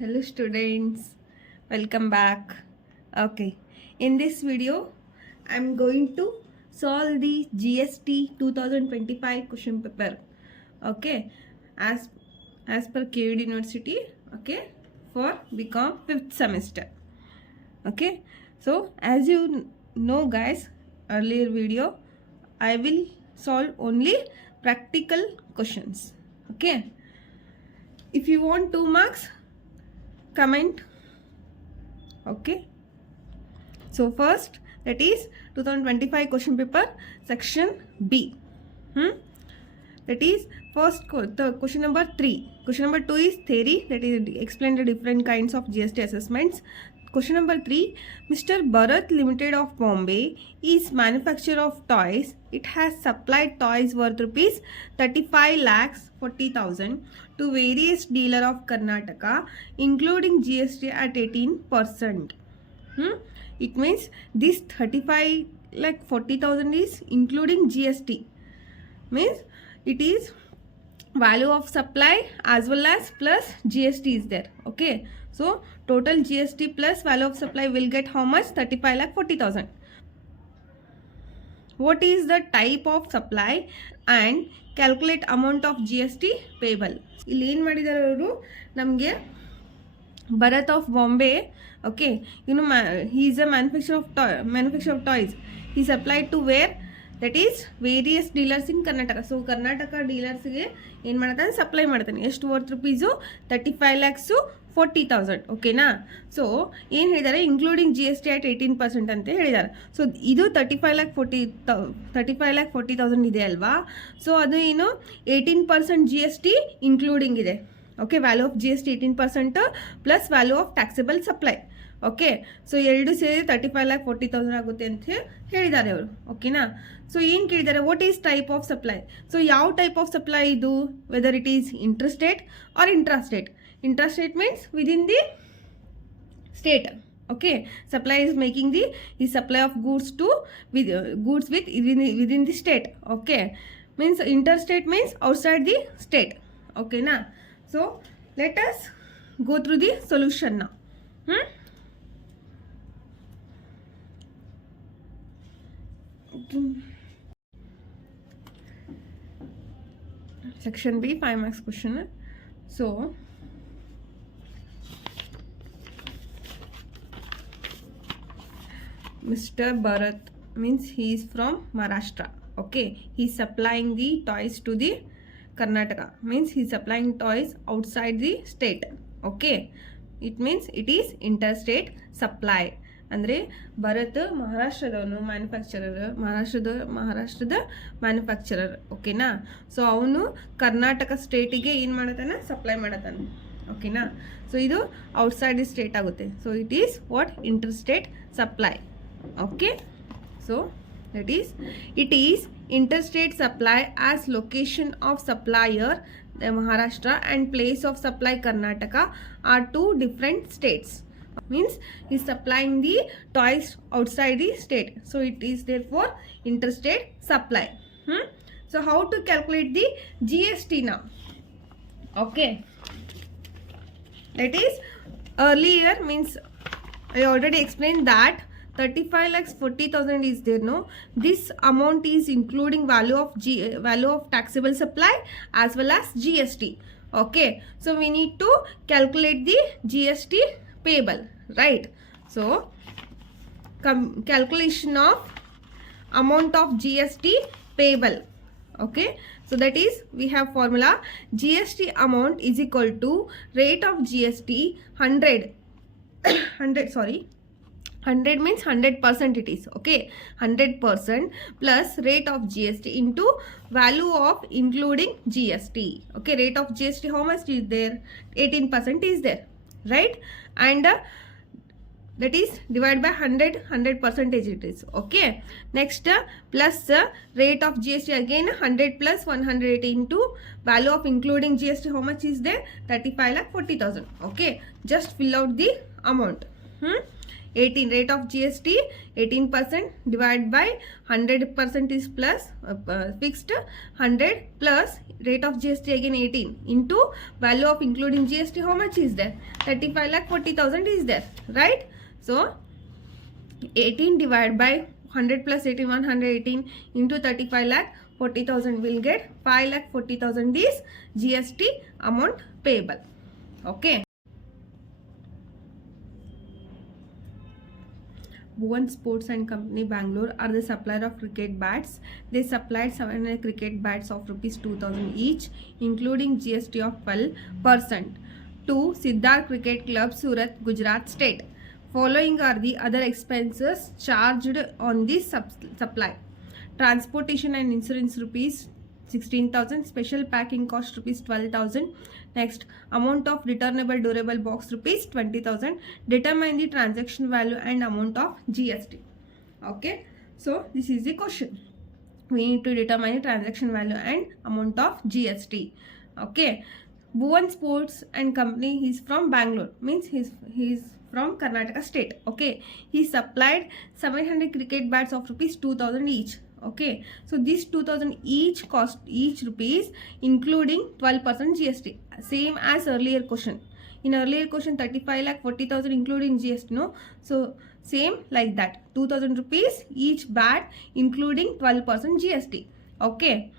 Hello students, welcome back. Okay, in this video I'm going to solve the GST 2025 question paper. Okay, as per KUD University. Okay, for BCom 5th semester. Okay, so as you know guys, earlier video I will solve only practical questions. Okay, if you want 2 marks, comment. Okay, so first, that is 2025 question paper section B. That is first the question number 3. Question number 2 is theory, that is explain the different kinds of GST assessments. Question number 3, Mr. Bharat Limited of Bombay is manufacturer of toys. It has supplied toys worth rupees 35,40,000 to various dealer of Karnataka, including GST at 18%. It means this 35,40,000 is including GST. Means it is value of supply as well as plus GST is there. Okay, so total GST plus value of supply will get how much? 35,40,000. What is the type of supply and calculate amount of GST payable? ಇಲ್ಲಿ ಏನು ಮಾಡಿದ್ದಾರೆ ಅವರು ನಮಗೆ Bharat of Bombay. Okay, he is a manufacturer of toys. He supplied to where? That is various dealers in Karnataka. So Karnataka dealers ಗೆ ಏನು ಮಾಡ್ತಾನೆ? ಸಪ್ಲೈ ಮಾಡ್ತಾನೆ. ಎಷ್ಟು ವರ್ತ್ ರುಪೀಸು? 35,40,000. ಓಕೆನಾ? ಸೊ ಏನು ಹೇಳಿದ್ದಾರೆ? ಇನ್ಕ್ಲೂಡಿಂಗ್ GST at 18% ಅಂತ ಹೇಳಿದ್ದಾರೆ. ಸೊ ಇದು 35,40,000 ಇದೆ ಅಲ್ವಾ? ಸೊ ಅದು ಏನು 18% GST ಇನ್ಕ್ಲೂಡಿಂಗ್ ಇದೆ. Okay, value of GST 18% plus value of taxable supply. Okay, so ಎರಡು ಸೇರಿ 35,40,000 ಆಗುತ್ತೆ ಅಂತ ಹೇಳಿದ್ದಾರೆ ಅವರು. ಓಕೆನಾ? ಸೊ ಏನು ಕೇಳಿದ್ದಾರೆ? What is type of supply? So ಯಾವ ಟೈಪ್ ಆಫ್ ಸಪ್ಲೈ ಇದು? Whether it is interstate or intrastate. Intrastate means within the state. Okay, supply is making the supply of goods to goods within the state. Okay, means interstate means outside the state. Okay na? So let us go through the solution now. Section B 5 marks question. So Mr. Bharat means he is from Maharashtra. Okay, he is supplying the toys to the Karnataka. Means he is supplying toys outside the state. Okay, it means it is interstate supply. ಅಂದರೆ ಭರತ್ ಮಹಾರಾಷ್ಟ್ರದವನು ಮಹಾರಾಷ್ಟ್ರದ ಮ್ಯಾನುಫ್ಯಾಕ್ಚರರ್. ಓಕೆನಾ? ಸೊ ಅವನು ಕರ್ನಾಟಕ ಸ್ಟೇಟಿಗೆ ಏನು ಮಾಡತಾನೆ? ಸಪ್ಲೈ ಮಾಡತಾನೆ. ಓಕೆನಾ? ಸೊ ಇದು ಔಟ್ಸೈಡ್ ದಿ ಸ್ಟೇಟ್ ಆಗುತ್ತೆ. So it is what? Interstate supply. Okay, so that is it is interstate supply as location of supplier the Maharashtra and place of supply Karnataka are two different states. Means he is supplying the toys outside the state, so it is therefore interstate supply. So how to calculate the GST now? Okay, that is earlier means I already explained that 35,40,000 is there. No, this amount is including value of taxable supply as well as GST. Okay, so we need to calculate the GST payable, right? So calculation of amount of GST payable. Okay, so that is we have formula GST amount is equal to rate of GST 100 means 100% it is. Okay, 100% plus rate of GST into value of including GST. Okay, rate of GST how much is there? 18% is there, right? And that is divided by 100% it is. Okay, next plus rate of GST again 100 plus 180 into value of including GST how much is there? 35,40,000. Okay, just fill out the amount. 18 rate of GST 18% divided by 100% is plus fixed 100 plus rate of GST again 18 into value of including GST. How much is there? 35,40,000 is there, right? So 18 divided by 100 plus 18 118 into 35,40,000 will get 5,40,000 is GST amount payable. Okay. Bhuvan Sports and Company Bangalore are the supplier of cricket bats. They supplied 700 cricket bats of rupees 2,000 each, including GST of 12% to Siddharth Cricket Club, Surat, Gujarat State. Following are the other expenses charged on this supply. Transportation and insurance rupees 16,000, special packing cost rupees 12,000. Next, amount of returnable durable box rupees 20,000. Determine the transaction value and amount of GST. Okay, so this is the question. We need to determine the transaction value and amount of GST. Okay, Bhuvan Sports and Company, he's from Bangalore, means he's from Karnataka state. Okay, he supplied 700 cricket bats of rupees 2,000 each. Okay, so this 2,000 each cost each rupees including 12% GST, same as earlier question. In earlier question 35,40,000 including GST, no? So same like that, 2,000 rupees each bat including 12% GST. Okay,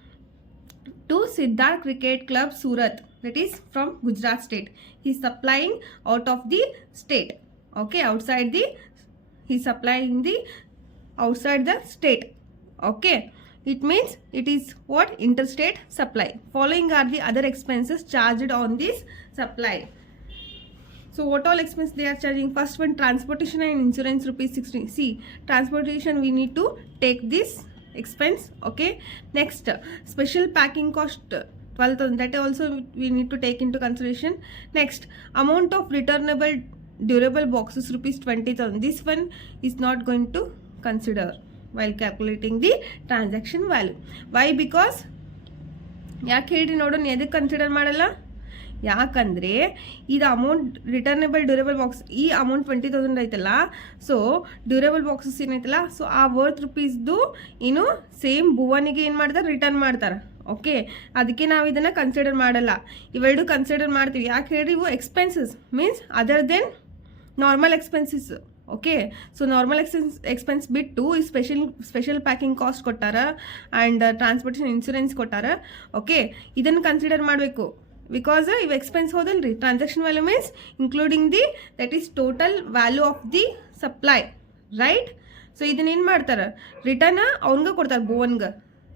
to Siddharth Cricket Club, Surat, that is from Gujarat state. He is supplying out of the state. Okay, outside the, he is supplying the outside the state. Okay, it means it is what? Interstate supply. Following are the other expenses charged on this supply. So what all expense they are charging? First one, transportation and insurance rupees 16. See, transportation we need to take this expense. Okay, next, special packing cost 12,000, that also we need to take into consideration. Next, amount of returnable durable boxes rupees 20,000. this one is not going to consider while calculating the transaction value. Why? Because ಯಾಕೆ ಹೇಳ್ರಿ ನೋಡೋಣ, ಎದಕ್ಕೆ ಕನ್ಸಿಡರ್ ಮಾಡಲ್ಲ? ಯಾಕಂದರೆ ಇದು ಅಮೌಂಟ್ ರಿಟರ್ನೇಬಲ್ durable box, ಈ ಅಮೌಂಟ್ 20,000 ಐತಲ್ಲ, ಸೊ ಡ್ಯೂರೇಬಲ್ ಬಾಕ್ಸಸ್ ಏನೈತಲ್ಲ, ಸೊ ಆ ವರ್ತ್ ರುಪೀಸ್ದು ಏನು ಸೇಮ್ ಭುವನಿಗೆ ಏನು ಮಾಡ್ತಾರೆ, ರಿಟರ್ನ್ ಮಾಡ್ತಾರೆ. ಓಕೆ, ಅದಕ್ಕೆ ನಾವು ಇದನ್ನು ಕನ್ಸಿಡರ್ ಮಾಡಲ್ಲ. ಇವೆರಡು ಕನ್ಸಿಡರ್ ಮಾಡ್ತೀವಿ. ಯಾಕೆ ಹೇಳ್ರಿ? ಇವು expenses, means other than normal expenses. Okay, so normal expense ಬಿಟ್ಟು ಈ ಸ್ಪೆಷಲ್ ಪ್ಯಾಕಿಂಗ್ ಕಾಸ್ಟ್ ಕೊಟ್ಟಾರ ಆ್ಯಂಡ್ ಟ್ರಾನ್ಸ್ಪೋರ್ಟೇಷನ್ ಇನ್ಶೂರೆನ್ಸ್ ಕೊಟ್ಟಾರ. ಓಕೆ, ಇದನ್ನು ಕನ್ಸಿಡರ್ ಮಾಡಬೇಕು. ಬಿಕಾಸ್ ಇವು ಎಕ್ಸ್ಪೆನ್ಸ್ ಹೋದಲ್ರಿ. Transaction value means including the that is total value of the supply, right? So ಇದನ್ನೇನು ಮಾಡ್ತಾರೆ, ರಿಟರ್ನ್ ಅವ್ನಿಗೆ ಕೊಡ್ತಾರೆ, ಭುವನ್ಗೆ,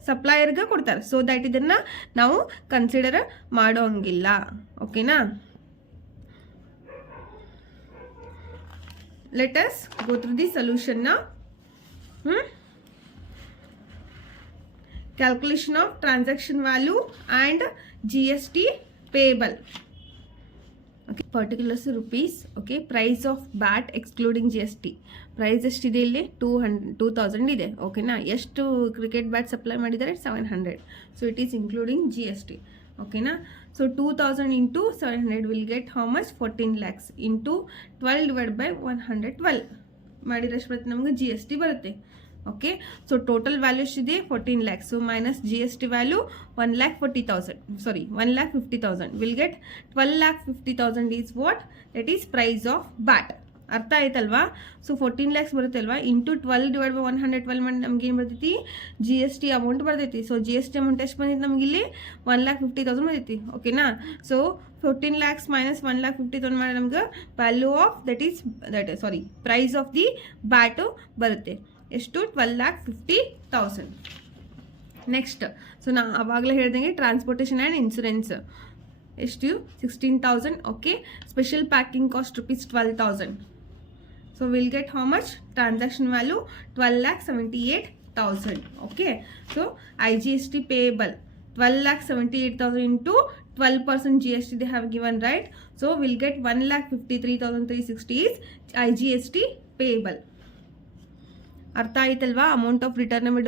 ಸಪ್ಲೈಯರ್ಗೆ ಕೊಡ್ತಾರೆ. ಸೊ ದ್ಯಾಟ್ ಇದನ್ನು ನಾವು ಕನ್ಸಿಡರ್ ಮಾಡೋಂಗಿಲ್ಲ. ಓಕೆನಾ? Let us go through the solution now. Calculation of transaction value and GST payable. Okay, particulars rupees. Okay, price of bat excluding GST. Price ಎಷ್ಟಿದೆ ಇಲ್ಲಿ? 2,000 ಇದೆ. ಓಕೆನಾ? ಎಷ್ಟು ಕ್ರಿಕೆಟ್ ಬ್ಯಾಟ್ ಸಪ್ಲೈ ಮಾಡಿದ್ದಾರೆ? 700. So it is including GST. ಓಕೆನಾ? ಸೊ 2,000 ಇಂಟು 700 will get how much? 14 lakhs into 12 divide by 112 ಮಾಡಿದ್ರೆ ಎಷ್ಟು ಬರುತ್ತೆ ನಮಗೆ? GST ಬರುತ್ತೆ. ಓಕೆ, ಸೊ ಟೋಟಲ್ ವ್ಯಾಲ್ಯೂ ಎಷ್ಟಿದೆ? 14 lakhs. So minus GST value 1,40,000, sorry 1,50,000 will get 12,50,000 is what? That is price of bat. ಅರ್ಥ ಆಯ್ತಲ್ವಾ? ಸೊ 14 lakhs ಬರುತ್ತೆ ಅಲ್ವಾ, ಇಂಟು 12 ಡಿವೈಡ್ ಬೈ 112 ಮಾಡಿ ನಮ್ಗೆ ಏನು ಬರ್ತೈತಿ? GST ಅಮೌಂಟ್ ಬರ್ತೈತಿ. ಸೊ GST ಅಮೌಂಟ್ ಎಷ್ಟು ಬಂದಿತ್ತು ನಮ್ಗೆ ಇಲ್ಲಿ? 1,50,000 ಬಂದೈತಿ. ಓಕೆನಾ? ಸೊ 14 lakhs ಮೈನಸ್ 1,50,000 ಮಾಡಿ ನಮ್ಗೆ value of price of the bat ಬರುತ್ತೆ. ಎಷ್ಟು? 12,50,000. ನೆಕ್ಸ್ಟ್, ಸೊ ನಾ ಆವಾಗಲೇ ಹೇಳ್ದಂಗೆ ಟ್ರಾನ್ಸ್ಪೋರ್ಟೇಷನ್ ಆ್ಯಂಡ್ ಇನ್ಶೂರೆನ್ಸ್ ಎಷ್ಟು? 16,000. Okay, special packing cost rupees 12,000. So we'll get how much? Transaction value 12,78,000. Okay, so IGST payable 12,78,000 into 12% GST they have given, right? So we'll get 1,53,360 is IGST payable. ಅರ್ಥ ಆಯ್ತಲ್ವಾ? Amount of returnable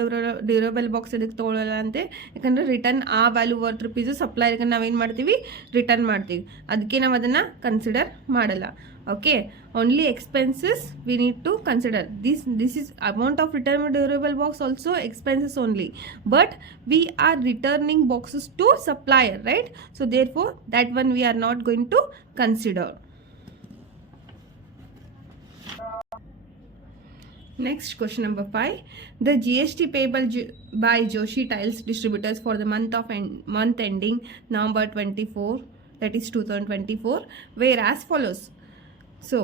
durable box ಅದಕ್ಕೆ ತೊಗೊಳ್ಳಲ್ಲ ಅಂತೆ, ಯಾಕಂದರೆ ರಿಟರ್ನ್ ಆ value worth rupees ಸಪ್ಲೈಯರ್ಗೆ ನಾವೇನು ಮಾಡ್ತೀವಿ, ರಿಟರ್ನ್ ಮಾಡ್ತೀವಿ, ಅದಕ್ಕೆ ನಾವು ಅದನ್ನು ಕನ್ಸಿಡರ್ ಮಾಡಲ್ಲ. Okay, only expenses we need to consider. This is amount of returnable durable box also expenses only, but we are returning boxes to supplier, right? So therefore that one we are not going to consider. Next, question number 5. The GST payable by Joshi Tiles distributors for the month ending November 24, that is 2024, were as follows. So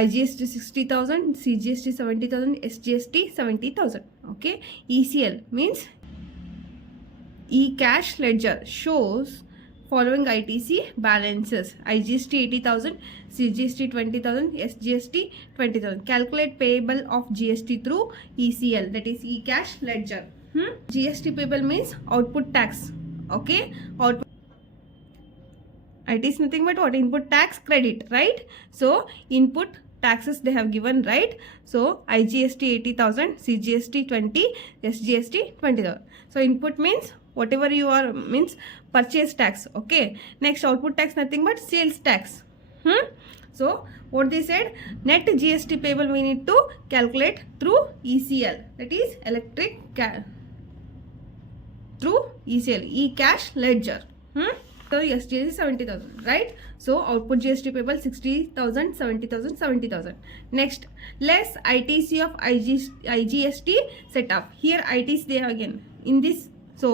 IGST 60,000, CGST 70,000, SGST 70,000. Okay, ECL means e-cash ledger shows following ITC balances: IGST 80,000, CGST 20,000, SGST 20,000. Calculate payable of GST through ECL, that is e-cash ledger. GST payable means output tax. Okay, output it is nothing but what? Input tax credit, right? So input taxes they have given, right? So IGST 80,000, CGST 20, SGST 20,000. So input means whatever you are, means purchase tax. Okay, next output tax nothing but sales tax. So what they said, net GST payable we need to calculate through ECL, that is through ECL, e-cash ledger. So SGST 70,000, right? So output GST payable 60,000, 70,000, 70,000. Next, less ITC of IGST set up. Here ITC they have again in this. So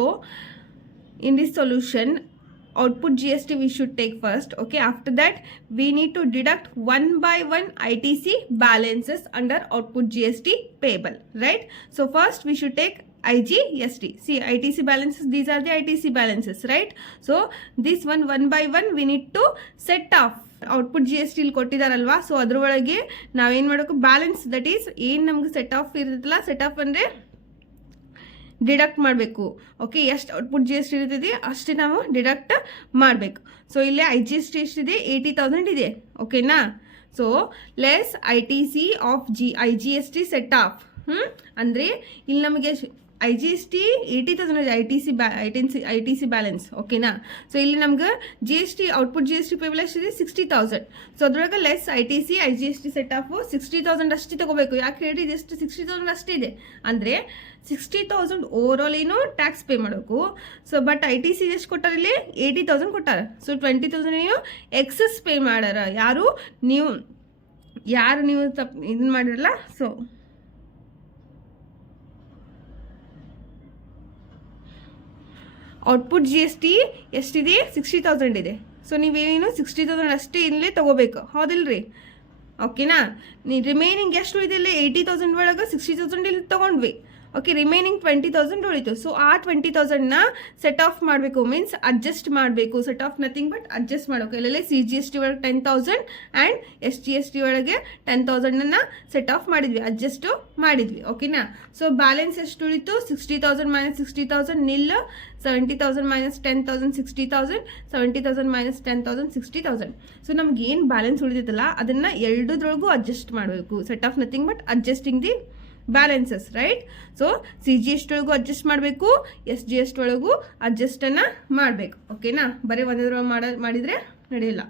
in this solution, output GST we should take first. Okay, after that we need to deduct one by one ITC balances under output GST payable, right? So first we should take IGST. See, ITC balances, these are the ITC balances, right? So this one by one we need to set off. Output G S ಟಿಲಿ ಕೊಟ್ಟಿದ್ದಾರಲ್ವಾ, so ಅದ್ರೊಳಗೆ ನಾವೇನು ಮಾಡಬೇಕು, balance that is ಏನು ನಮ್ಗೆ set off ಇರುತ್ತಲ್ಲ, set off ಅಂದರೆ deduct ಮಾಡಬೇಕು. ಓಕೆ, ಎಷ್ಟು ಔಟ್ಪುಟ್ ಜಿ ಎಸ್ ಟಿ ಇರ್ತದೆ ಅಷ್ಟೇ ನಾವು ಡಿಡಕ್ಟ್ ಮಾಡಬೇಕು. ಸೊ ಇಲ್ಲಿ IGST ಎಷ್ಟಿದೆ, 80,000 ಇದೆ. ಓಕೆನಾ? So less ITC of IGST set off ಅಂದರೆ ಇಲ್ಲಿ ನಮಗೆ IGST 80,000 ಇದೆ, ITC ಬ್ಯಾಲೆನ್ಸ್. ಓಕೆನಾ? ಸೊ ಇಲ್ಲಿ ನಮ್ಗೆ GST ಔಟ್ಪುಟ್ GST ಪೇಬಲ್ ಎಷ್ಟಿದೆ, 60,000. ಸೊ ಅದ್ರೊಳಗೆ less ITC IGST set of 60,000 ಅಷ್ಟೇ ತಗೋಬೇಕು. ಯಾಕೆ ಹೇಳಿ, ಇದೆಷ್ಟು 60,000 ಅಷ್ಟೇ ಇದೆ ಅಂದರೆ 60,000 ಓವರ್ ಆಲ್ ಏನು ಟ್ಯಾಕ್ಸ್ ಪೇ ಮಾಡಬೇಕು. ಸೊ ಬಟ್ ITC ಎಷ್ಟು ಕೊಟ್ಟಾರ, ಇಲ್ಲಿ 80,000 ಕೊಟ್ಟಾರ. ಸೊ 20,000 ಏನು ಎಕ್ಸಸ್ ಪೇ ಮಾಡ್ಯಾರ. ಯಾರು ನೀವು ತಪ್ಪು ಇದನ್ನ ಮಾಡಿರಲ್ಲ. ಸೊ ಔಟ್ಪುಟ್ GST ಎಷ್ಟಿದೆ, 60,000 ಇದೆ. ಸೊ ನೀವೇನು 60,000 ಅಷ್ಟೇ ಇಲ್ಲೇ ತೊಗೋಬೇಕು, ಹೌದಿಲ್ರಿ? ಓಕೆನಾ? ರಿಮೈನಿಂಗ್ ಎಷ್ಟು ಉಳಿದಿಲ್ಲ, 80,000 ಒಳಗೆ 60,000 ಇಲ್ಲಿ ತೊಗೊಂಡ್ವಿ. ಓಕೆ, ರಿಮೈನಿಂಗ್ 20,000 ಉಳಿತು. ಸೊ ಆ 20,000ನ ಸೆಟ್ ಆಫ್ ಮಾಡಬೇಕು, ಮೀನ್ಸ್ ಅಡ್ಜಸ್ಟ್ ಮಾಡಬೇಕು. Set of nothing but adjust ಮಾಡಬೇಕು. ಎಲ್ಲೆಲ್ಲಿ CGST ಒಳಗೆ 10,000 ಆ್ಯಂಡ್ SGST ಒಳಗೆ 10,000 ಸೆಟ್ ಆಫ್ ಮಾಡಿದ್ವಿ, ಅಡ್ಜಸ್ಟ್ ಮಾಡಿದ್ವಿ. ಓಕೆನಾ? ಸೊ ಬ್ಯಾಲೆನ್ಸ್ ಎಷ್ಟು ಉಳಿತು, 60,000 ಮೈನಸ್ 60,000 ನಿಲ್, 70,000 ಮೈನಸ್ 10,000 60,000, 70,000 ಮೈನಸ್ 10,000 60,000. ಸೊ ನಮ್ಗೆ ಏನು ಬ್ಯಾಲೆನ್ಸ್ ಉಳಿದಿತ್ತಲ್ಲ ಅದನ್ನು ಎರಡದ್ರೊಳಗೂ ಅಡ್ಜಸ್ಟ್ ಮಾಡಬೇಕು. Set of nothing but adjusting the balances, right? So CGST ಒಳಗೂ ಅಡ್ಜಸ್ಟ್ ಮಾಡಬೇಕು, SGST ಒಳಗೂ ಅಡ್ಜಸ್ಟನ್ನು ಮಾಡಬೇಕು. ಓಕೆನಾ? ಬರೀ ಒಂದರೊಳಗೆ ಮಾಡಿದರೆ ನಡೆಯಲ್ಲ.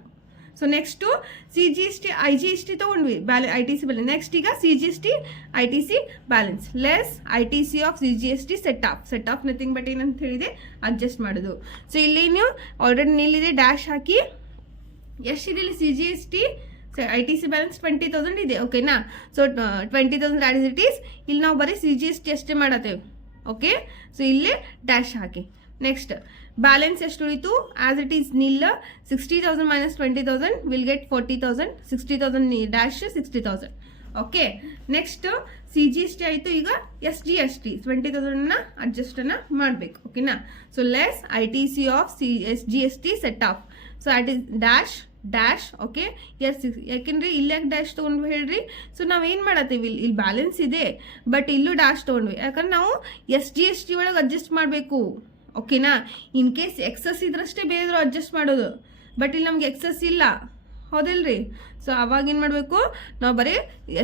ಸೊ ನೆಕ್ಸ್ಟು CGST IGST ತೊಗೊಂಡ್ವಿ, ITC ಬ್ಯಾಲೆನ್ಸ್. ನೆಕ್ಸ್ಟ್ ಈಗ CGST ITC balance less ITC of CGST set of nothing but ಏನಂತ ಹೇಳಿದೆ, ಅಡ್ಜಸ್ಟ್ ಮಾಡೋದು. ಸೊ ಇಲ್ಲಿ ನೀವು ಆಲ್ರೆಡಿ ನಿಲ್ಲಿದೆ, ಡ್ಯಾಶ್ ಹಾಕಿ ಎಷ್ಟಿದೆ ಇಲ್ಲಿ CGST ITC ಬ್ಯಾಲೆನ್ಸ್ 20,000 ಇದೆ. ಓಕೆನಾ? So 20,000 as it is. ಇಲ್ಲಿ ನಾವು ಬರೀ CGST ಅಷ್ಟೇ ಮಾಡತ್ತೇವೆ. ಓಕೆ, ಸೊ ಇಲ್ಲೇ ಡ್ಯಾಶ್ ಹಾಕಿ. ನೆಕ್ಸ್ಟ್ ಬ್ಯಾಲೆನ್ಸ್ ಎಷ್ಟು ಉಳಿತು, as it is nil, 60,000 minus 20,000 will get 40,000, 60,000 dash 60,000. Okay, next CGST ಆಯಿತು. ಈಗ SGST 20,000ನ ಅಡ್ಜಸ್ಟನ್ನು ಮಾಡಬೇಕು. ಓಕೆನಾ? So less ITC of SGST set off. So it is dash. Okay, ಯಾಕೆಂದರೆ ಇಲ್ಲಿ ಯಾಕೆ ಡ್ಯಾಶ್ ತೊಗೊಂಡ್ವಿ ಹೇಳ್ರಿ? ಸೊ ನಾವೇನು ಮಾಡತ್ತೀವಿ, ಇಲ್ಲಿ ಬ್ಯಾಲೆನ್ಸ್ ಇದೆ ಬಟ್ ಇಲ್ಲೂ ಡ್ಯಾಶ್ ತೊಗೊಂಡ್ವಿ, ಯಾಕಂದ್ರೆ ನಾವು SGST ಒಳಗೆ ಅಡ್ಜಸ್ಟ್ ಮಾಡಬೇಕು. ಓಕೆನಾ? ಇನ್ ಕೇಸ್ ಎಕ್ಸಸ್ ಇದ್ರಷ್ಟೇ ಬೇರೆದ್ರು ಅಡ್ಜಸ್ಟ್ ಮಾಡೋದು, ಬಟ್ ಇಲ್ಲಿ ನಮ್ಗೆ ಎಕ್ಸಸ್ ಇಲ್ಲ. ಹೌದಿಲ್ರಿ? ಸೊ ಅವಾಗ ಏನು ಮಾಡಬೇಕು, ನಾವು ಬರೀ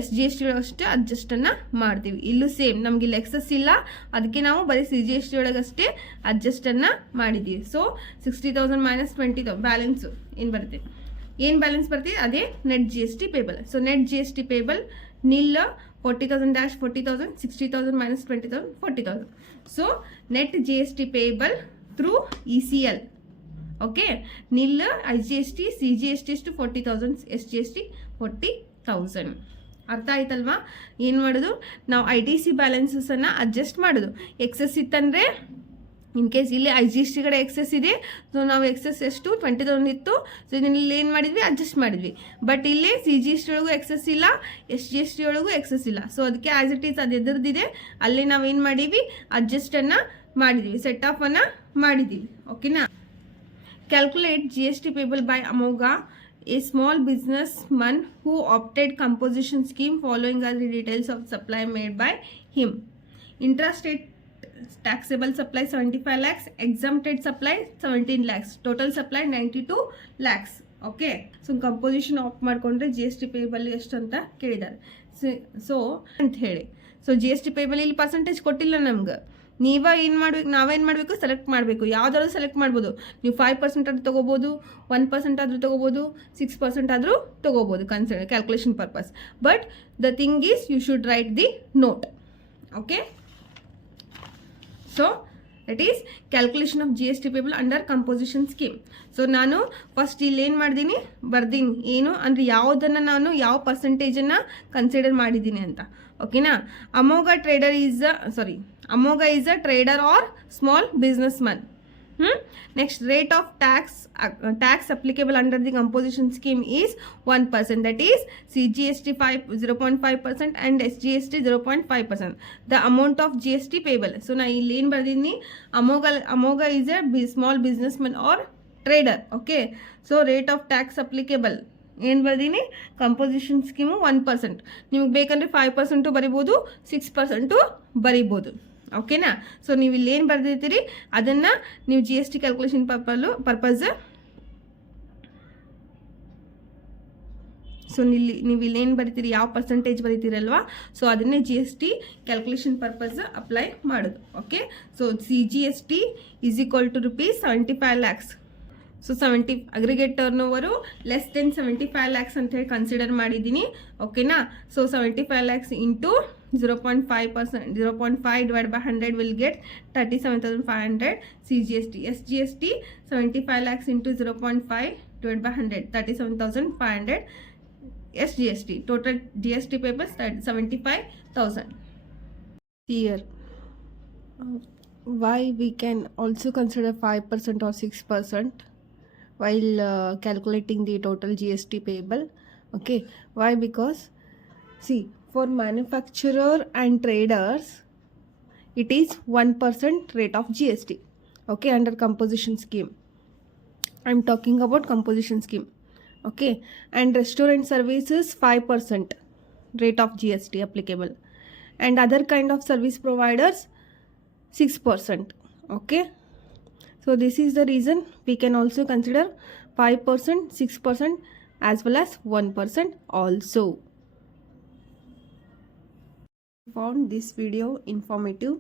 SGST ಒಳಗಷ್ಟೇ ಅಡ್ಜಸ್ಟನ್ನು ಮಾಡ್ತೀವಿ. ಇಲ್ಲೂ ಸೇಮ್, ನಮ್ಗೆ ಇಲ್ಲಿ ಎಕ್ಸಸ್ ಇಲ್ಲ, ಅದಕ್ಕೆ ನಾವು ಬರೀ CGST ಒಳಗಷ್ಟೇ ಅಡ್ಜಸ್ಟನ್ನು ಮಾಡಿದ್ದೀವಿ. ಸೊ 60,000 ಮೈನಸ್ 20,000 ಬ್ಯಾಲೆನ್ಸು ಏನು ಬರುತ್ತೆ, ಏನು ಬ್ಯಾಲೆನ್ಸ್ ಬರ್ತೀವಿ ಅದೇ net GST payable. So net GST payable nil 40,000 dash 40,000, 60,000 minus 20,000 40,000. So net GST payable through ECL. Okay, nil IGST CGST ಎಷ್ಟು 40,000, SGST 40,000. ಅರ್ಥ ಆಯ್ತಲ್ವಾ? ಏನು ಮಾಡೋದು, ನಾವು ITC ಬ್ಯಾಲೆನ್ಸಸನ್ನು ಅಡ್ಜಸ್ಟ್ ಮಾಡೋದು. ಎಕ್ಸಸ್ ಇತ್ತಂದರೆ ಇನ್ ಕೇಸ್ ಇಲ್ಲಿ IGST ಕಡೆ ಎಕ್ಸಸ್ ಇದೆ, ಸೊ ನಾವು ಎಕ್ಸಸ್ ಎಷ್ಟು 20,000 ಇತ್ತು, ಸೊ ಇಲ್ಲಿ ಏನು ಮಾಡಿದ್ವಿ, ಅಡ್ಜಸ್ಟ್ ಮಾಡಿದ್ವಿ. ಬಟ್ ಇಲ್ಲಿ CGST ಒಳಗೂ ಎಕ್ಸಸ್ ಇಲ್ಲ, SGST ಒಳಗೂ ಎಕ್ಸಸ್ ಇಲ್ಲ. ಸೊ ಅದಕ್ಕೆ ಆ್ಯಸ್ ಇಟ್ ಈಸ್ ಅದು ಎದುರ್ದಿದೆ, ಅಲ್ಲಿ ನಾವೇನು ಮಾಡೀವಿ, ಅಡ್ಜಸ್ಟನ್ನು ಮಾಡಿದ್ವಿ, ಸೆಟ್ ಆಫನ್ನು ಮಾಡಿದ್ದೀವಿ. ಓಕೆನಾ? Calculate GST payable by Amoga, a small businessman who opted composition scheme following are the details of supply made by him. Intrastate taxable supply 75 lakhs, exempted supply 17 lakhs, total supply 92 lakhs. Okay, so composition of ಮಾಡಿಕೊಂಡ್ರೆ GST payable ಎಷ್ಟು ಅಂತ ಕೇಳಿದ್ದಾರೆ. ಸೊ ಅಂತ ಹೇಳಿ, so GST payable ಇಲ್ಲಿ ಪರ್ಸೆಂಟೇಜ್ ಕೊಟ್ಟಿಲ್ಲ ನಮ್ಗೆ. ನಾವೇನು ಮಾಡಬೇಕು, ಸೆಲೆಕ್ಟ್ ಮಾಡಬೇಕು. ಯಾವುದಾದ್ರೂ ಸೆಲೆಕ್ಟ್ ಮಾಡ್ಬೋದು. ನೀವು 5% ಆದರೂ ತೊಗೋಬೋದು, 1% ಆದರೂ ತೊಗೋಬೋದು, 6% ಆದರೂ ತೊಗೋಬೋದು calculation purpose. But the thing is you should write the note. Okay, so that is calculation of GST payable under composition scheme. So ನಾನು ಫಸ್ಟ್ ಇಲ್ಲಿ ಏನು ಮಾಡಿದ್ದೀನಿ, ಬರ್ದೀನಿ ಏನು ಅಂದರೆ ಯಾವುದನ್ನು ನಾನು ಯಾವ ಪರ್ಸೆಂಟೇಜನ್ನು ಕನ್ಸಿಡರ್ ಮಾಡಿದ್ದೀನಿ ಅಂತ. ಓಕೆನಾ? Amoga is a trader or small businessman. Next, rate of tax applicable under the composition scheme is 1%. That is CGST 0.5% and SGST 0.5%. The amount of GST payable. So na ಇಲ್ಲಿ ಏನು ಬರ್ದೀನಿ, Amoga is a small businessman or trader. Okay, so rate of tax applicable ಏನು ಬರ್ದೀನಿ, composition scheme 1%. ನಿಮಗೆ ಬೇಕಂದರೆ 5% ಬರಿಬೋದು, 6% ಬರಿಬೋದು. ಓಕೆನಾ? ಸೊ ನೀವು ಇಲ್ಲಿ ಏನು ಬರ್ದಿರ್ತೀರಿ ಅದನ್ನು ನೀವು GST ಕ್ಯಾಲ್ಕುಲೇಷನ್ ಪರ್ಪಸ್, ಸೊ ನೀವು ಇಲ್ಲಿ ಏನು ಬರಿತೀರಿ, ಯಾವ ಪರ್ಸೆಂಟೇಜ್ ಬರಿತೀರಲ್ವಾ, ಸೊ ಅದನ್ನೇ GST ಕ್ಯಾಲ್ಕುಲೇಷನ್ ಪರ್ಪಸ್ ಅಪ್ಲೈ ಮಾಡೋದು. Okay, so CGST is equal to ₹75 lakhs. So 70 aggregate turnover less than 75 lakhs ಅಂತ ಹೇಳಿ ಕನ್ಸಿಡರ್ ಮಾಡಿದ್ದೀನಿ. ಓಕೆನಾ? So 75 lakhs into 0.5%, 0.5 divided by 100 will get 37,500 CGST. SGST 75 lakhs into 0.5 divided by 100, 37,500 SGST. Total GST papers 75,000. Here, why we can also consider 5% or 6% while calculating the total GST payable. Okay, why? Because see, for manufacturer and traders it is 1% rate of GST. Okay, under composition scheme I'm talking about composition scheme. Okay, and restaurant services 5% rate of GST applicable, and other kind of service providers 6%. Okay, so this is the reason we can also consider 5%, 6% as well as 1% also. Found this video informative,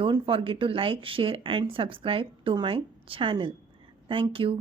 don't forget to like, share and subscribe to my channel. Thank you.